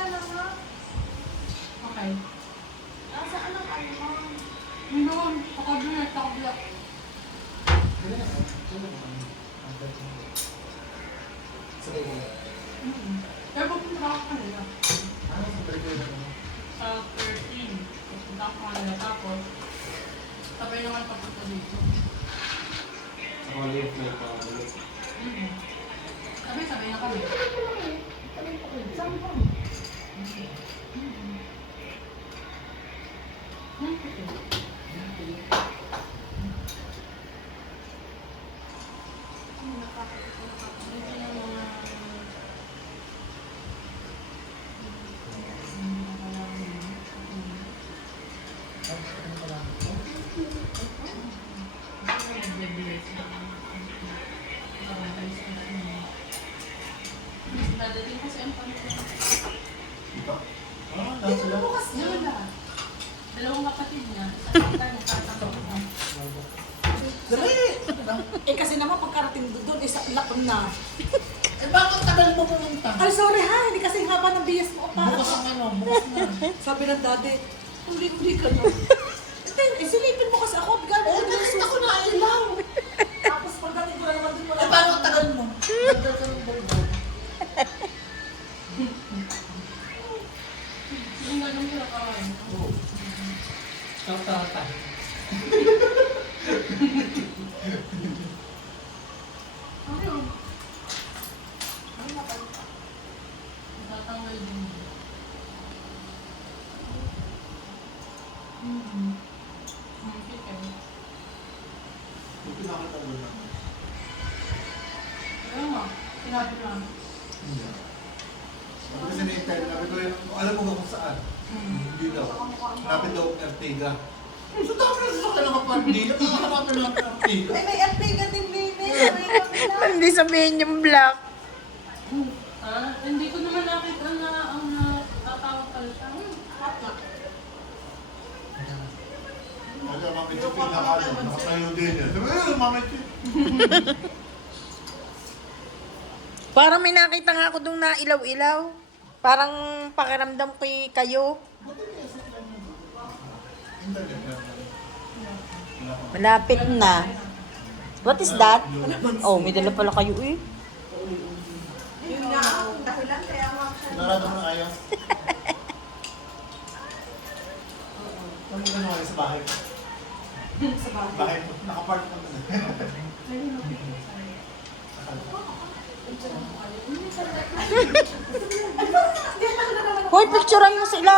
ka na nga. Okay. Nasaan ang almond? Doon, sa cabinet, sa kabila. Pero pupunta ako kanila. Sa 13. Pupunta ako kanila. Tapos, sabay naman papunta dito. Sabay na kami. Saan ba? Dadating kasi ang pangalaman. Bukas na. Yun lahat. Dalawang kapatid niya. Isang kapatid niya, tatapos na. Dali! Eh kasi naman pagkarating doon, isa lakon na. Eh bakit tagal mo pumunta? Ay sorry ha, hindi kasi haba ng bias mo pa. Bukas ang ano, bukas na. Sabi ng daddy, hindi ka na. Hindi, silipin mo kasi ako. Eh, bakit ako nailaw? Tapos pagdating ko na naman din wala. Eh paano ang tagal mo? Tagal ka ng bulbul. Yung ganun nila kawain. Tata. Ano yun? Tatanggal din. Okay. Buti nakatagal na. Ayun nga, sinabi lang. Hindi. Sabi kasi ni Intel, sabi ko yun, alam mo ba kung saan? Hindi daw. Lapit daw ng Artiga. So dami na sasakyan ng kapandila, makakarapin lang ng Artiga. Ay, may Artiga din, baby. Hindi sabihin yung black. Hindi ko naman nakita na ang tatawag pala siya. Kaya Mami Chip, nakatayo din yan. Sabi ko, Mami Chip. Parang may nakita nga ako dong na ilaw-ilaw. Parang pakiramdam ko kayo. Malapit na. What is that? Oh, may dala pala kayo eh. Yun nga, dahilan kaya nga siya. Narado mo na kayo. Ano ka naman sa bahay? Sa bahay. Bahay mo, nakapark mo na. Hoy, picturean mo sila.